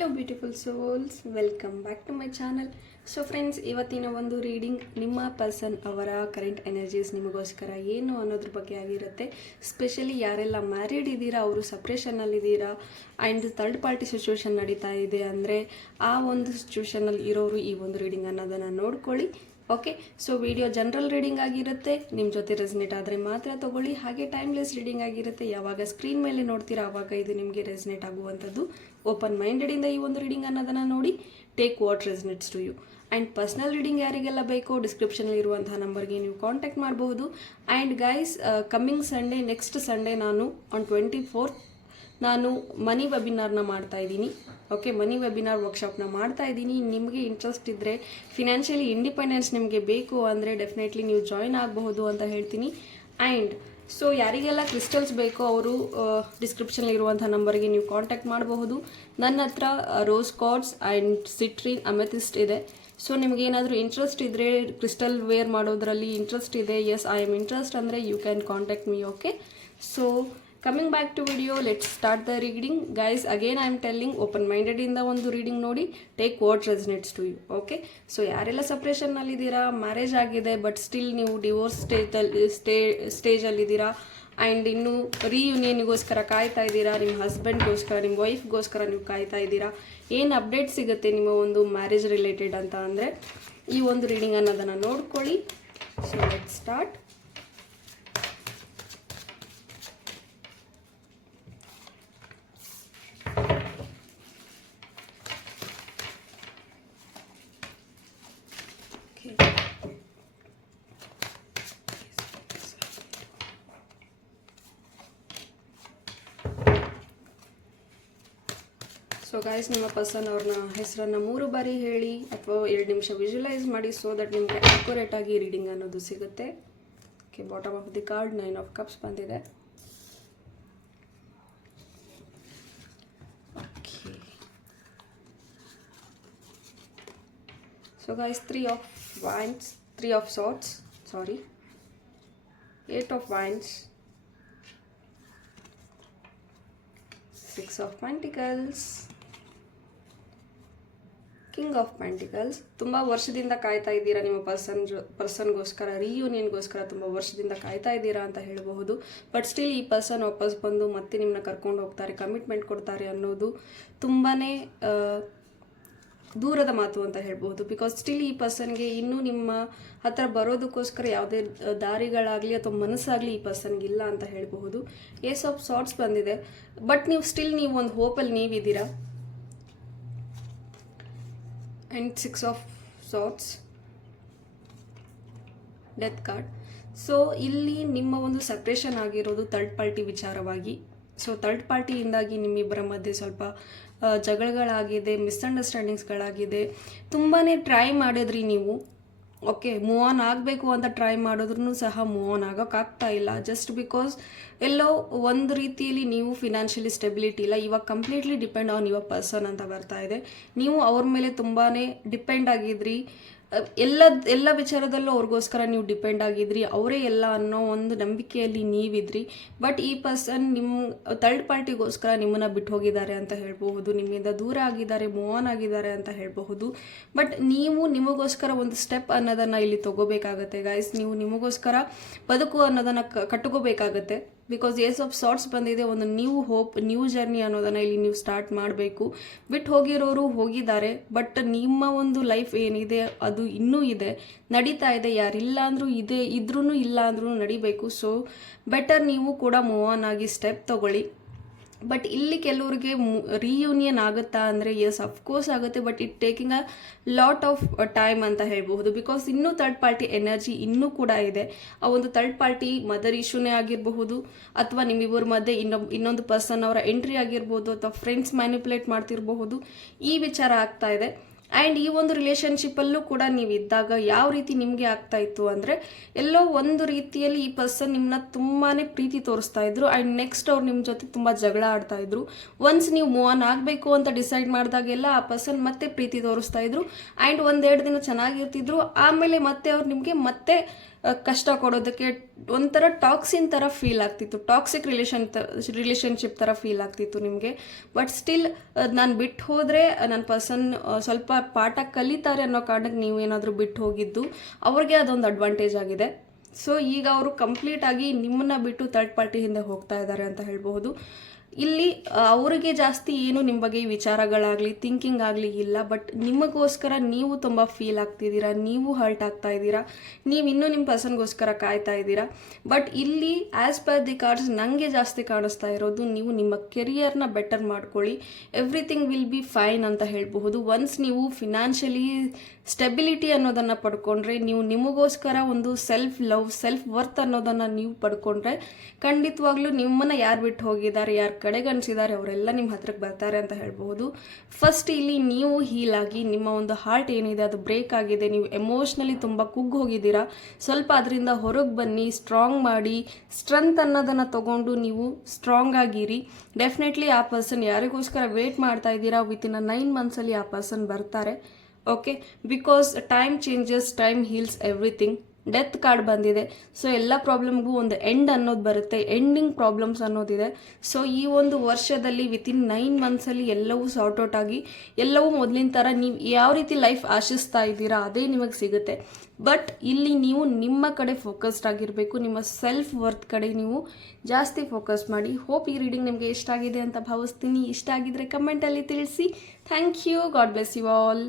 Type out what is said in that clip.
Hello beautiful souls, welcome back to my channel. So friends, ಇವತ್ತಿನ ಒಂದು reading ನಿಮ್ಮ person ಅವರ ಕರೆಂಟ್ ಎನರ್ಜೀಸ್ ನಿಮಗೋಸ್ಕರ ಏನು ಅನ್ನೋದ್ರ ಬಗ್ಗೆ ಆಗಿರುತ್ತೆ. ಸ್ಪೆಷಲಿ ಯಾರೆಲ್ಲ ಮ್ಯಾರಿಡ್ ಇದ್ದೀರಾ, ಅವರು ಸಪ್ರೇಷನ್ನಲ್ಲಿದ್ದೀರಾ ಆ್ಯಂಡ್ ಥರ್ಡ್ ಪಾರ್ಟಿ ಸಿಚುವೇಶನ್ ನಡೀತಾ ಇದೆ ಅಂದರೆ ಆ ಒಂದು ಸಿಚುವೇಶನಲ್ಲಿ ಇರೋರು ಈ ಒಂದು ರೀಡಿಂಗ್ ಅನ್ನೋದನ್ನು ನೋಡ್ಕೊಳ್ಳಿ. Okay, so video general reading ಆಗಿರುತ್ತೆ, ನಿಮ್ಮ ಜೊತೆ ರೆಸ್ನೇಟ್ ಆದರೆ ಮಾತ್ರ ತೊಗೊಳ್ಳಿ. ಹಾಗೆ ಟೈಮ್ಲೆಸ್ ರೀಡಿಂಗ್ ಆಗಿರುತ್ತೆ. ಯಾವಾಗ ಸ್ಕ್ರೀನ್ ಮೇಲೆ ನೋಡ್ತೀರಾ ಆವಾಗ ಇದು ನಿಮಗೆ ರೆಸ್ನೇಟ್ ಆಗುವಂಥದ್ದು. ಓಪನ್ ಮೈಂಡೆಡಿಂದ ಈ ಒಂದು ರೀಡಿಂಗ್ ಅನ್ನೋದನ್ನು ನೋಡಿ, take what resonates to you. And personal reading ಯಾರಿಗೆಲ್ಲ ಬೇಕೋ ಡಿಸ್ಕ್ರಿಪ್ಷನಲ್ಲಿ ಇರುವಂತಹ ನಂಬರ್ಗೆ ನೀವು ಕಾಂಟ್ಯಾಕ್ಟ್ ಮಾಡಬಹುದು. And guys, coming Sunday, next Sunday ನಾನು ಆನ್ 24th ನಾನು ಮನಿ ವೆಬಿನಾರ್ನ ಮಾಡ್ತಾ ಇದ್ದೀನಿ. ಓಕೆ, ಮನಿ ವೆಬಿನಾರ್ ವರ್ಕ್ಶಾಪ್ನ ಮಾಡ್ತಾ ಇದ್ದೀನಿ. ನಿಮಗೆ ಇಂಟ್ರೆಸ್ಟ್ ಇದ್ದರೆ, ಫಿನಾನ್ಷಿಯಲಿ ಇಂಡಿಪೆಂಡೆನ್ಸ್ ನಿಮಗೆ ಬೇಕು ಅಂದರೆ ಡೆಫಿನೆಟ್ಲಿ ನೀವು ಜಾಯ್ನ್ ಆಗಬಹುದು ಅಂತ ಹೇಳ್ತೀನಿ. ಆ್ಯಂಡ್ ಸೊ ಯಾರಿಗೆಲ್ಲ ಕ್ರಿಸ್ಟಲ್ಸ್ ಬೇಕೋ ಅವರು ಡಿಸ್ಕ್ರಿಪ್ಷನ್ಲಿರುವಂಥ ನಂಬರ್ಗೆ ನೀವು ಕಾಂಟ್ಯಾಕ್ಟ್ ಮಾಡಬಹುದು. ನನ್ನ ಹತ್ರ rose quartz and citrine amethyst ಇದೆ. ಸೊ ನಿಮಗೆ ಏನಾದರೂ ಇಂಟ್ರೆಸ್ಟ್ ಇದ್ದರೆ, ಕ್ರಿಸ್ಟಲ್ ವೇರ್ ಮಾಡೋದ್ರಲ್ಲಿ ಇಂಟ್ರೆಸ್ಟ್ ಇದೆ, ಎಸ್ ಐ ಆಮ್ ಇಂಟ್ರೆಸ್ಟ್ ಅಂದರೆ you can contact me. Okay, so coming back to video, let's start the reading. Guys, again I am telling, open ಮೈಂಡೆಡಿಂದ ಒಂದು reading ನೋಡಿ, take what resonates to you. Okay, so ಯಾರೆಲ್ಲ ಸಪ್ರೇಷನ್ನಲ್ಲಿದ್ದೀರಾ, marriage ಆಗಿದೆ but still ನೀವು divorce ಸ್ಟೇಜಲ್ಲಿದ್ದೀರಾ and ಇನ್ನು ರೀಯೂನಿಯನ್ಗೋಸ್ಕರ ಕಾಯ್ತಾ ಇದ್ದೀರಾ, ನಿಮ್ಮ ಹಸ್ಬೆಂಡ್ಗೋಸ್ಕರ, ನಿಮ್ಮ ವೈಫ್ಗೋಸ್ಕರ ನೀವು ಕಾಯ್ತಾ ಇದ್ದೀರಾ, ಏನು ಅಪ್ಡೇಟ್ ಸಿಗುತ್ತೆ ನಿಮ್ಮ ಒಂದು ಮ್ಯಾರೇಜ್ ರಿಲೇಟೆಡ್ ಅಂತ ಅಂದರೆ ಈ ಒಂದು ರೀಡಿಂಗ್ ಅನ್ನೋದನ್ನು ನೋಡ್ಕೊಳ್ಳಿ. So let's start. So guys, ನಿಮ್ಮ ಪರ್ಸನ್ ಅವ್ರನ್ನ ಹೆಸರನ್ನು 3 ಬಾರಿ ಹೇಳಿ ಅಥವಾ 2 ನಿಮಿಷ ವಿಜುವಲೈಸ್ ಮಾಡಿ, ಸೊ ದಟ್ ನಿಮಗೆ ಅಕ್ಯುರೇಟ್ ಆಗಿ ರೀಡಿಂಗ್ ಅನ್ನೋದು ಸಿಗುತ್ತೆ. Okay, bottom of the card 9 of cups ಬಂದಿದೆ. Okay, so guys, 3 of wands, 3 of swords, sorry, 8 of wands, 6 of pentacles, king of pentacles. ತುಂಬ ವರ್ಷದಿಂದ ಕಾಯ್ತಾ ಇದ್ದೀರಾ ನಿಮ್ಮ ಪರ್ಸನ್ಗೋಸ್ಕರ, ರಿಯೂನಿಯನ್ಗೋಸ್ಕರ ತುಂಬ ವರ್ಷದಿಂದ ಕಾಯ್ತಾ ಇದ್ದೀರಾ ಅಂತ ಹೇಳಬಹುದು. ಬಟ್ ಸ್ಟಿಲ್ ಈ ಪರ್ಸನ್ ವಾಪಸ್ ಬಂದು ಮತ್ತೆ ನಿಮ್ಮನ್ನ ಕರ್ಕೊಂಡು ಹೋಗ್ತಾರೆ, ಕಮಿಟ್ಮೆಂಟ್ ಕೊಡ್ತಾರೆ ಅನ್ನೋದು ತುಂಬಾ ದೂರದ ಮಾತು ಅಂತ ಹೇಳ್ಬೋದು. ಬಿಕಾಸ್ ಸ್ಟಿಲ್ ಈ ಪರ್ಸನ್ಗೆ ಇನ್ನೂ ನಿಮ್ಮ ಹತ್ರ ಬರೋದಕ್ಕೋಸ್ಕರ ಯಾವುದೇ ದಾರಿಗಳಾಗಲಿ ಅಥವಾ ಮನಸ್ಸಾಗಲಿ ಈ ಪರ್ಸನ್ಗೆ ಇಲ್ಲ ಅಂತ ಹೇಳಬಹುದು. ಏಸ್ ಆಫ್ ಸಾರ್ಟ್ಸ್ ಬಂದಿದೆ, ಬಟ್ ನೀವು ಒಂದು ಹೋಪಲ್ಲಿ ನೀವಿದ್ದೀರಾ. And 6 of swords, death card. So ಇಲ್ಲಿ ನಿಮ್ಮ ಒಂದು ಸಪ್ರೇಷನ್ ಆಗಿರೋದು ಥರ್ಡ್ ಪಾರ್ಟಿ ವಿಚಾರವಾಗಿ. ಸೊ ಥರ್ಡ್ ಪಾರ್ಟಿಯಿಂದಾಗಿ ನಿಮ್ಮಿಬ್ಬರ ಮಧ್ಯೆ ಸ್ವಲ್ಪ ಜಗಳಗಳಾಗಿದೆ, ಮಿಸ್ಅಂಡರ್ಸ್ಟ್ಯಾಂಡಿಂಗ್ಸ್ಗಳಾಗಿದೆ. ತುಂಬಾ ಟ್ರೈ ಮಾಡಿದ್ರಿ ನೀವು. ಓಕೆ, ಮೂವ್ ಆನ್ ಆಗಬೇಕು ಅಂತ ಟ್ರೈ ಮಾಡಿದ್ರೂ ಸಹ ಮೂವ್ ಆನ್ ಆಗೋಕ್ಕಾಗ್ತಾ ಇಲ್ಲ. ಜಸ್ಟ್ ಬಿಕಾಸ್ ಎಲ್ಲೋ ಒಂದು ರೀತಿಯಲ್ಲಿ ನೀವು ಫಿನಾನ್ಷಿಯಲಿ ಸ್ಟೆಬಿಲಿಟಿ ಇಲ್ಲ. ಇವಾಗ completely depend on your person ಅಂತ ಬರ್ತಾ ಇದೆ. ನೀವು ಅವ್ರ ಮೇಲೆ ತುಂಬಾ ಡಿಪೆಂಡ್ ಆಗಿದ್ರಿ. ಎಲ್ಲ ವಿಚಾರದಲ್ಲೂ ಅವ್ರಿಗೋಸ್ಕರ ನೀವು ಡಿಪೆಂಡ್ ಆಗಿದ್ರಿ, ಅವರೇ ಎಲ್ಲ ಅನ್ನೋ ಒಂದು ನಂಬಿಕೆಯಲ್ಲಿ ನೀವಿದ್ರಿ. ಬಟ್ ಈ ಪರ್ಸನ್ ನಿಮ್ಮ ಥರ್ಡ್ ಪಾರ್ಟಿಗೋಸ್ಕರ ನಿಮ್ಮನ್ನು ಬಿಟ್ಟು ಹೋಗಿದ್ದಾರೆ ಅಂತ ಹೇಳಬಹುದು, ನಿಮ್ಮಿಂದ ದೂರ ಆಗಿದ್ದಾರೆ, ಮೂವ್ ಆನ್ ಆಗಿದ್ದಾರೆ ಅಂತ ಹೇಳಬಹುದು. ಬಟ್ ನೀವು ನಿಮಗೋಸ್ಕರ ಒಂದು ಸ್ಟೆಪ್ ಅನ್ನೋದನ್ನು ಇಲ್ಲಿ ತಗೋಬೇಕಾಗತ್ತೆ ಗೈಸ್. ನೀವು ನಿಮಗೋಸ್ಕರ ಬದುಕು ಅನ್ನೋದನ್ನು ಕಟ್ಕೋಬೇಕಾಗತ್ತೆ. ಬಿಕಾಸ್ ಏಸ್ ಆಫ್ ಸಾರ್ಟ್ಸ್ ಬಂದಿದೆ, ಒಂದು ನ್ಯೂ ಹೋಪ್, ನ್ಯೂ ಜರ್ನಿ ಅನ್ನೋದನ್ನು ಇಲ್ಲಿ ನೀವು ಸ್ಟಾರ್ಟ್ ಮಾಡಬೇಕು. ಬಿಟ್ಟು ಹೋಗಿರೋರು ಹೋಗಿದ್ದಾರೆ, ಬಟ್ ನಿಮ್ಮ ಒಂದು ಲೈಫ್ ಏನಿದೆ ಅದು ಇನ್ನೂ ಇದೆ, ನಡೀತಾ ಇದೆ. ಯಾರಿಲ್ಲ ಅಂದರೂ ಇದೆ, ಇದ್ರೂ ಇಲ್ಲ ಅಂದ್ರೂ ನಡಿಬೇಕು. ಸೊ ಬೆಟರ್ ನೀವು ಕೂಡ ಮೂವ್ ಆನ್ ಆಗಿ ಸ್ಟೆಪ್ ತಗೊಳ್ಳಿ. ಬಟ್ ಇಲ್ಲಿ ಕೆಲವ್ರಿಗೆ ರಿಯೂನಿಯನ್ ಆಗುತ್ತಾ ಅಂದರೆ ಎಸ್ ಅಫ್ಕೋರ್ಸ್ ಆಗುತ್ತೆ, but it taking a lot of time ಅಂತ ಹೇಳ್ಬಹುದು. ಬಿಕಾಸ್ ಇನ್ನೂ ಥರ್ಡ್ ಪಾರ್ಟಿ ಎನರ್ಜಿ ಇನ್ನೂ ಕೂಡ ಇದೆ. ಆ ಒಂದು ಥರ್ಡ್ ಪಾರ್ಟಿ ಮದರ್ ಇಶ್ಯೂನೇ ಆಗಿರಬಹುದು, ಅಥವಾ ನಿಮ್ಮಿಬ್ಬರ ಮಧ್ಯೆ ಇನ್ನೊಂದು ಪರ್ಸನ್ ಅವರ ಎಂಟ್ರಿ ಆಗಿರ್ಬೋದು, ಅಥವಾ ಫ್ರೆಂಡ್ಸ್ ಮ್ಯಾನಿಪುಲೇಟ್ ಮಾಡ್ತಿರಬಹುದು. ಈ ವಿಚಾರ ಆಗ್ತಾ ಇದೆ. ಆ್ಯಂಡ್ ಈ ಒಂದು ರಿಲೇಷನ್ಶಿಪ್ಪಲ್ಲೂ ಕೂಡ ನೀವು ಇದ್ದಾಗ ಯಾವ ರೀತಿ ನಿಮಗೆ ಆಗ್ತಾ ಇತ್ತು ಅಂದರೆ, ಎಲ್ಲೋ ಒಂದು ರೀತಿಯಲ್ಲಿ ಈ ಪರ್ಸನ್ ನಿಮ್ಮನ್ನ ತುಂಬಾ ಪ್ರೀತಿ ತೋರಿಸ್ತಾ ಇದ್ರು ಆ್ಯಂಡ್ ನೆಕ್ಸ್ಟ್ ಅವ್ರು ನಿಮ್ಮ ಜೊತೆ ತುಂಬ ಜಗಳ ಆಡ್ತಾ ಇದ್ರು. ಒನ್ಸ್ ನೀವು ಮೂವ್ ಆನ್ ಆಗಬೇಕು ಅಂತ ಡಿಸೈಡ್ ಮಾಡಿದಾಗೆಲ್ಲ ಆ ಪರ್ಸನ್ ಮತ್ತೆ ಪ್ರೀತಿ ತೋರಿಸ್ತಾ ಇದ್ರು ಆ್ಯಂಡ್ 1-2 ದಿನ ಚೆನ್ನಾಗಿರ್ತಿದ್ರು. ಆಮೇಲೆ ಮತ್ತೆ ಅವ್ರು ನಿಮಗೆ ಮತ್ತೆ ಕಷ್ಟ ಕೊಡೋದಕ್ಕೆ ಒಂಥರ ಟಾಕ್ಸಿನ್ ಥರ ಫೀಲ್ ಆಗ್ತಿತ್ತು, ಟಾಕ್ಸಿಕ್ ರಿಲೇಷನ್ಶಿಪ್ ಥರ ಫೀಲ್ ಆಗ್ತಿತ್ತು ನಿಮಗೆ. ಬಟ್ ಸ್ಟಿಲ್ ನಾನು ಬಿಟ್ಟು ಹೋದರೆ ನನ್ನ ಪರ್ಸನ್ ಸ್ವಲ್ಪ ಪಾಠ ಕಲಿತಾರೆ ಅನ್ನೋ ಕಾರಣಕ್ಕೆ ನೀವು ಏನಾದರೂ ಬಿಟ್ಟು ಹೋಗಿದ್ದು ಅವ್ರಿಗೆ ಅದೊಂದು ಅಡ್ವಾಂಟೇಜ್ ಆಗಿದೆ. ಸೊ ಈಗ ಅವರು ಕಂಪ್ಲೀಟಾಗಿ ನಿಮ್ಮನ್ನು ಬಿಟ್ಟು ಥರ್ಡ್ ಪಾರ್ಟಿ ಹಿಂದೆ ಹೋಗ್ತಾ ಇದ್ದಾರೆ ಅಂತ ಹೇಳ್ಬಹುದು. ಇಲ್ಲಿ ಅವರಿಗೆ ಜಾಸ್ತಿ ಏನು ನಿಮ್ಮ ಬಗ್ಗೆ ವಿಚಾರಗಳಾಗಲಿ ಥಿಂಕಿಂಗ್ ಆಗಲಿ ಇಲ್ಲ. ಬಟ್ ನಿಮಗೋಸ್ಕರ ನೀವು ತುಂಬ ಫೀಲ್ ಆಗ್ತಿದ್ದೀರಾ, ನೀವು ಹರ್ಟ್ ಆಗ್ತಾ ಇದ್ದೀರಾ, ನೀವು ಇನ್ನೂ ನಿಮ್ಮ ಪರ್ಸನ್ಗೋಸ್ಕರ ಕಾಯ್ತಾ ಇದ್ದೀರಾ. ಬಟ್ ಇಲ್ಲಿ ಆ್ಯಸ್ ಪರ್ ದಿ ಕಾರ್ಡ್ಸ್ ನನಗೆ ಜಾಸ್ತಿ ಕಾಣಿಸ್ತಾ ಇರೋದು ನೀವು ನಿಮ್ಮ ಕೆರಿಯರ್ನ ಬೆಟರ್ ಮಾಡ್ಕೊಳ್ಳಿ, ಎವ್ರಿಥಿಂಗ್ ವಿಲ್ ಬಿ ಫೈನ್ ಅಂತ ಹೇಳಬಹುದು. ಒನ್ಸ್ ನೀವು ಫಿನಾನ್ಷಿಯಲಿ ಸ್ಟೆಬಿಲಿಟಿ ಅನ್ನೋದನ್ನು ಪಡ್ಕೊಂಡ್ರೆ, ನೀವು ನಿಮಗೋಸ್ಕರ ಒಂದು ಸೆಲ್ಫ್ ಲವ್ ಸೆಲ್ಫ್ ವರ್ತ್ ಅನ್ನೋದನ್ನು ನೀವು ಪಡ್ಕೊಂಡ್ರೆ ಖಂಡಿತವಾಗ್ಲೂ ನಿಮ್ಮನ್ನು ಯಾರು ಬಿಟ್ಟು ಹೋಗಿದ್ದಾರೆ, ಯಾರು ಕಡೆಗಣಿಸಿದ್ದಾರೆ ಅವರೆಲ್ಲ ನಿಮ್ಮ ಹತ್ರಕ್ಕೆ ಬರ್ತಾರೆ ಅಂತ ಹೇಳ್ಬಹುದು. ಫಸ್ಟ್ ಇಲ್ಲಿ ನೀವು ಹೀಲ್ ಆಗಿ, ನಿಮ್ಮ ಒಂದು ಹಾರ್ಟ್ ಏನಿದೆ ಅದು ಬ್ರೇಕ್ ಆಗಿದೆ, ನೀವು ಎಮೋಷ್ನಲಿ ತುಂಬ ಕುಗ್ಗಿ ಹೋಗಿದ್ದೀರಾ, ಸ್ವಲ್ಪ ಅದರಿಂದ ಹೊರಗೆ ಬನ್ನಿ, ಸ್ಟ್ರಾಂಗ್ ಮಾಡಿ, ಸ್ಟ್ರೆಂತ್ ಅನ್ನೋದನ್ನು ತಗೊಂಡು ನೀವು ಸ್ಟ್ರಾಂಗ್ ಆಗಿರಿ. ಡೆಫಿನೆಟ್ಲಿ ಆ ಪರ್ಸನ್ ಯಾರಿಗೋಸ್ಕರ ವೇಟ್ ಮಾಡ್ತಾ ಇದ್ದೀರಾ ವಿತಿನ್ 9 ಮಂತ್ಸಲ್ಲಿ ಆ ಪರ್ಸನ್ ಬರ್ತಾರೆ. Okay, because time changes, time heels everything. Death card ಬಂದಿದೆ. ಸೊ ಎಲ್ಲ ಪ್ರಾಬ್ಲಮ್ಗೂ ಒಂದು ಎಂಡ್ ಅನ್ನೋದು ಬರುತ್ತೆ, ಎಂಡಿಂಗ್ ಪ್ರಾಬ್ಲಮ್ಸ್ ಅನ್ನೋದಿದೆ. ಸೊ ಈ ಒಂದು ವರ್ಷದಲ್ಲಿ ವಿತಿನ್ 9 ಮಂತ್ಸಲ್ಲಿ ಎಲ್ಲವೂ ಸಾರ್ಟ್ ಔಟ್ ಆಗಿ ಎಲ್ಲವೂ ಮೊದಲಿನ ಥರ ನೀವು ಯಾವ ರೀತಿ ಲೈಫ್ ಆಶಿಸ್ತಾ ಇದ್ದೀರಾ ಅದೇ ನಿಮಗೆ ಸಿಗುತ್ತೆ. ಬಟ್ ಇಲ್ಲಿ ನೀವು ನಿಮ್ಮ ಕಡೆ ಫೋಕಸ್ಡ್ ಆಗಿರಬೇಕು, ನಿಮ್ಮ ಸೆಲ್ಫ್ ವರ್ತ್ ಕಡೆ ನೀವು ಜಾಸ್ತಿ ಫೋಕಸ್ ಮಾಡಿ. ಹೋಪ್ ಈ ರೀಡಿಂಗ್ ನಿಮಗೆ ಇಷ್ಟ ಆಗಿದೆ ಅಂತ ಭಾವಿಸ್ತೀನಿ. ಇಷ್ಟ ಆಗಿದ್ರೆ ಕಮೆಂಟಲ್ಲಿ ತಿಳಿಸಿ. Thank you. God bless you all.